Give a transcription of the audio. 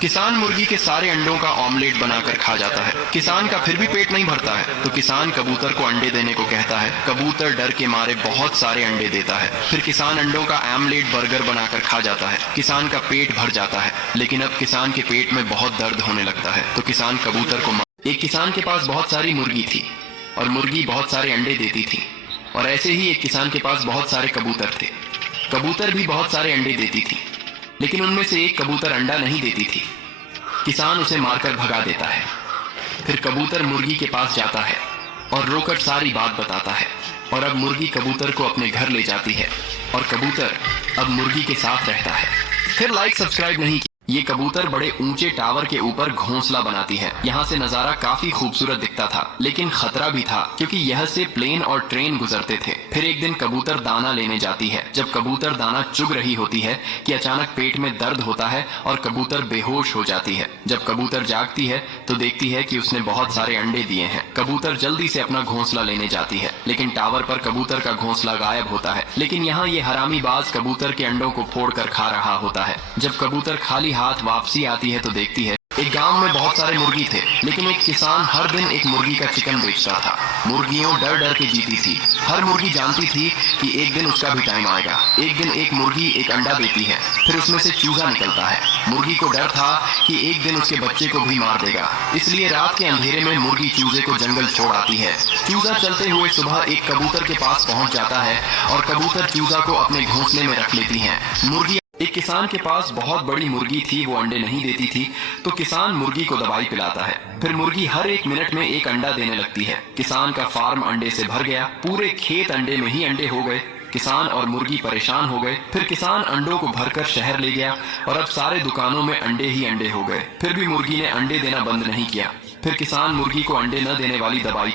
किसान मुर्गी के सारे अंडों का ऑमलेट बनाकर खा जाता है। किसान का फिर भी पेट नहीं भरता है तो किसान कबूतर को अंडे देने को कहता है। कबूतर डर के मारे बहुत सारे अंडे देता है। फिर किसान अंडों का आमलेट बर्गर बनाकर खा जाता है। किसान का पेट भर जाता है, लेकिन अब किसान के पेट में बहुत दर्द होने लगता है तो किसान कबूतर को एक किसान के पास बहुत सारी मुर्गी थी और मुर्गी बहुत सारे अंडे देती थी। और ऐसे ही एक किसान के पास बहुत सारे कबूतर थे। कबूतर भी बहुत सारे अंडे देती थी, लेकिन उनमें से एक कबूतर अंडा नहीं देती थी। किसान उसे मारकर भगा देता है। फिर कबूतर मुर्गी के पास जाता है और रोकर सारी बात बताता है। और अब मुर्गी कबूतर को अपने घर ले जाती है और कबूतर अब मुर्गी के साथ रहता है। फिर लाइक सब्सक्राइब नहीं किया। ये कबूतर बड़े ऊंचे टावर के ऊपर घोंसला बनाती है। यहाँ से नजारा काफी खूबसूरत दिखता था, लेकिन खतरा भी था क्योंकि यह से प्लेन और ट्रेन गुजरते थे। फिर एक दिन कबूतर दाना लेने जाती है। जब कबूतर दाना चुग रही होती है कि अचानक पेट में दर्द होता है और कबूतर बेहोश हो जाती है। जब कबूतर जागती है तो देखती है कि उसने बहुत सारे अंडे दिए हैं। कबूतर जल्दी से अपना घोंसला लेने जाती है, लेकिन टावर पर कबूतर का घोंसला गायब होता है। लेकिन यहाँ ये हरामी बाज कबूतर के अंडों को फोड़ कर खा रहा होता है। जब कबूतर खाली हाथ वापसी आती है तो देखती है एक गांव में बहुत सारे मुर्गी थे, लेकिन एक किसान हर दिन एक मुर्गी का चिकन बेचता था। मुर्गियों डर डर के जीती थी। हर मुर्गी जानती थी कि एक दिन उसका भी टाइम आएगा। एक दिन एक मुर्गी एक अंडा देती है, फिर उसमें से चूजा निकलता है। मुर्गी को डर था कि एक दिन उसके बच्चे को भी मार देगा, इसलिए रात के अंधेरे में मुर्गी चूजे को जंगल छोड़ आती है। चूजा चलते हुए सुबह एक कबूतर के पास पहुंच जाता है और कबूतर चूजा को अपने घोंसले में रख लेती है। मुर्गी एक किसान के पास बहुत बड़ी मुर्गी थी, वो अंडे नहीं देती थी, तो किसान मुर्गी को दवाई पिलाता है। फिर मुर्गी हर एक मिनट में एक अंडा देने लगती है। किसान का फार्म अंडे से भर गया। पूरे खेत अंडे में ही अंडे हो गए। किसान और मुर्गी परेशान हो गए। फिर किसान अंडों को भरकर शहर ले गया और अब सारे दुकानों में अंडे ही अंडे हो गए। फिर भी मुर्गी ने अंडे देना बंद नहीं किया। फिर किसान मुर्गी को अंडे न देने वाली दवाई